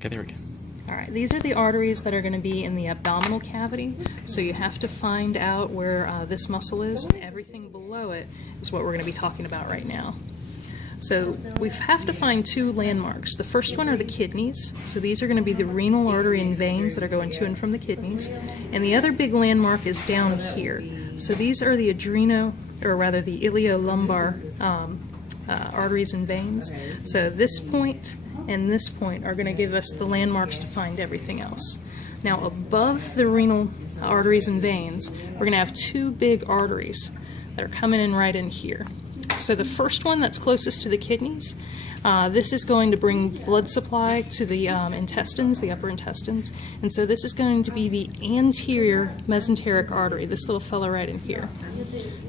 Okay, there we go. All right, these are the arteries that are going to be in the abdominal cavity, so you have to find out where this muscle is, and everything below it is what we're going to be talking about right now. So we have to find two landmarks. The first one are the kidneys, so these are going to be the renal artery and veins that are going to and from the kidneys, and the other big landmark is down here. So these are the the iliolumbar arteries and veins. So this point and this point are going to give us the landmarks to find everything else. Now above the renal arteries and veins, we're going to have two big arteries that are coming in right in here. So the first one that's closest to the kidneys, this is going to bring blood supply to the intestines, the upper intestines, and so this is going to be the anterior mesenteric artery, this little fellow right in here.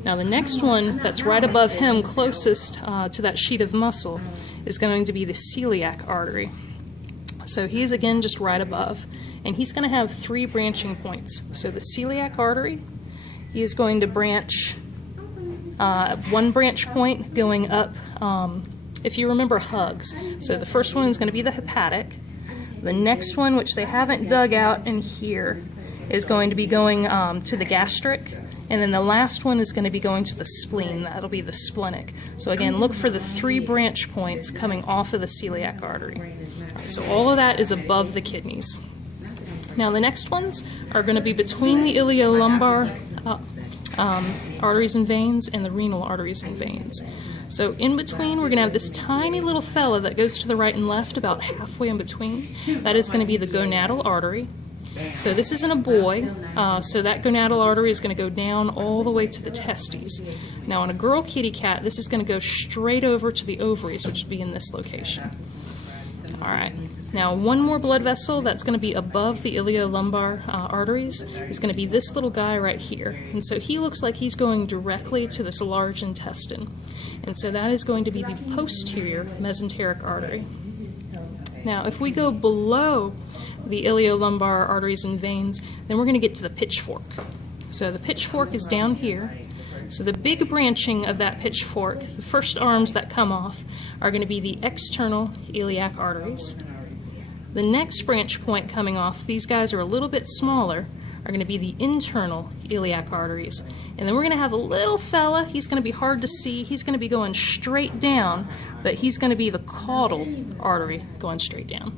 Now the next one that's right above him, closest to that sheet of muscle, is going to be the celiac artery. So he's again just right above, and he's going to have three branching points. So the celiac artery, he is going to branch one branch point going up, if you remember hugs. So the first one is going to be the hepatic. The next one, which they haven't dug out in here, is going to be going to the gastric. And then the last one is going to be going to the spleen. That'll be the splenic. So again, look for the three branch points coming off of the celiac artery. Right, so all of that is above the kidneys. Now the next ones are going to be between the iliolumbar arteries and veins and the renal arteries and veins. So in between, we're going to have this tiny little fella that goes to the right and left, about halfway in between. That is going to be the gonadal artery. So this isn't a boy, so that gonadal artery is going to go down all the way to the testes. Now in a girl kitty cat, this is going to go straight over to the ovaries, which would be in this location. All right. Now one more blood vessel that's going to be above the iliolumbar arteries is going to be this little guy right here. And so he looks like he's going directly to this large intestine. And so that is going to be the posterior mesenteric artery. Now if we go below the iliolumbar arteries and veins, then we're going to get to the pitchfork. So the pitchfork is down here. So the big branching of that pitchfork, the first arms that come off, are going to be the external iliac arteries. The next branch point coming off, these guys are a little bit smaller, are going to be the internal iliac arteries. And then we're going to have a little fella, he's going to be hard to see, he's going to be going straight down, but he's going to be the caudal artery going straight down.